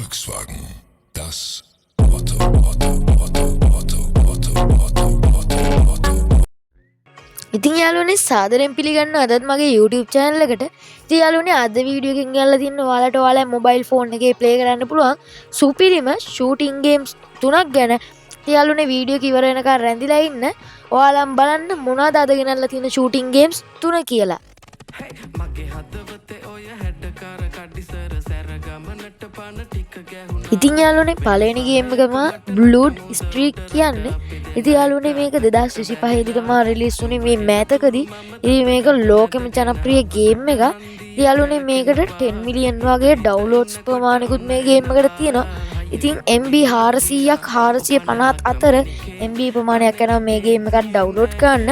Volkswagen, das Auto. ඉතින් යාළුවනේ සාදරයෙන් පිළිගන්න අදත් මගේ YouTube channel එකට. ඉතින් යාළුවනේ අද වීඩියෝ එකකින් යාළුවලා තියෙන ඔයාලට ඔයාලගේ mobile phone එකේ play කරන්න පුළුවන් සුපිරිම shooting games තුනක් ගැන. ඉතින් යාළුවනේ වීඩියෝ එක ඉවර වෙනකන් රැඳිලා ඉන්න. ඔයාලම් බලන්න මොනවද අද ගෙනල්ලා තියෙන shooting games තුන කියලා. ඉතින් යාළුවනේ පළවෙනි ගේම් එකම Blood Streak කියන්නේ. ඉතින් යාළුවනේ මේක 2025 දී තමයි රිලීස් වුනේ මේ මෑතකදී. ඉතින් මේක ලෝකෙම ජනප්‍රිය ගේම් එකක්. ඉතින් යාළුවනේ මේකට 10 මිලියන් වගේ ඩවුන්ලෝඩ්ස් ප්‍රමාණිකුත් මේ ගේම් එකට තියෙනවා. ඉතින් MB 400ක් 450 අතර MB ප්‍රමාණයක් යනවා මේ ගේම් එකක් ඩවුන්ලෝඩ් කරන්න.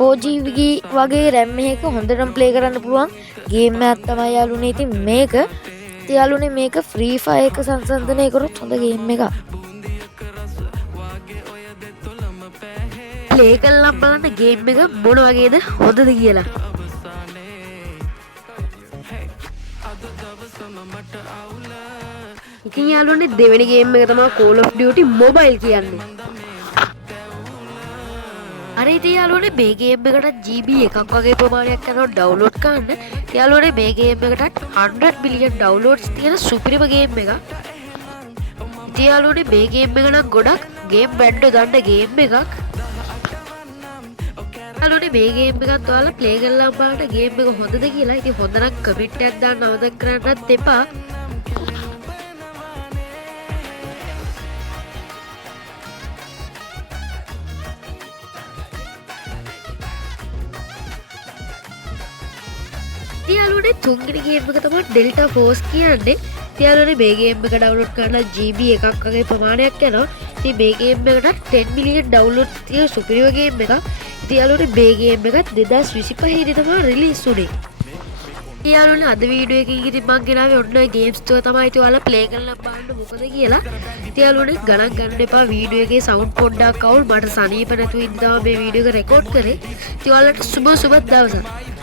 4GB වගේ RAM එකක හොඳටම ප්ලේ කරන්න පුළුවන් ගේම් එකක් තමයි යාළුවනේ. ඉතින් මේක යාළුවනේ මේක Free Fire එක සංසන්දනය කරොත් හොඳ ගේම් එකක්. ප්ලේ කරලා බලන්න ගේම් එක මොන වගේද හොඳද කියලා. ඉතින් යාළුවනේ දෙවෙනි ගේම් එක තමයි Call of Duty Mobile කියන්නේ. අර ඉතින් යාළුවනේ මේ ගේම් එකට GB එකක් වගේ ප්‍රමාණයක් යනවා ඩවුන්ලෝඩ් කරන්න. යාළුවනේ මේ ගේම් එකට 100 මිලියන් ඩවුන්ලෝඩ්ස් තියෙන සුපිරිම ගේම් එකක්. ඉතින් යාළුවනේ මේ ගේම් එක නම් ගොඩක් ගේම් බැන්ඩ් දාන්න ගේම් එකක්. යාළුවනේ මේ ගේම් එකත් ඔයාලා ප්ලේ කරලා බලන්න ගේම් එක හොඳද කියලා. ඉතින් හොඳ නම් කමෙන්ට් එකක් දාන්න අවදක් කරන්නත් එපා. යාළුවනේ තුන්වෙනි ගේම් එක තමයි Delta Force කියන්නේ. යාළුවනේ මේ ගේම් එක ඩවුන්ලෝඩ් කරලා GB එකක් වගේ ප්‍රමාණයක් යනවා. ඉතින් මේ ගේම් එකට 10 මිලියන් ඩවුන්ලෝඩ්ස් තියෙන සුපිරිම ගේම් එකක්. ඉතින් යාළුවනේ මේ ගේම් එක 2025 දී තමයි රිලීස් වුනේ. ඉතින් යාළුවනේ අද වීඩියෝ එකකින් ඉතින් මම ගෙනාවේ ඔන්න ගේම්ස් ටික තමයි ඉතින් ඔයාලා ප්ලේ කරලා බලන්න මොකද කියලා. ඉතින් යාළුවනේ ගණන් ගන්න එපා වීඩියෝ එකේ සවුන්ඩ් පොඩ්ඩක් අවුල් මට සනීප නැතුව ඉඳලා මේ වීඩියෝ එක රෙකෝඩ් කරේ. ඉතින් ඔයාලට සුබ දවසක්.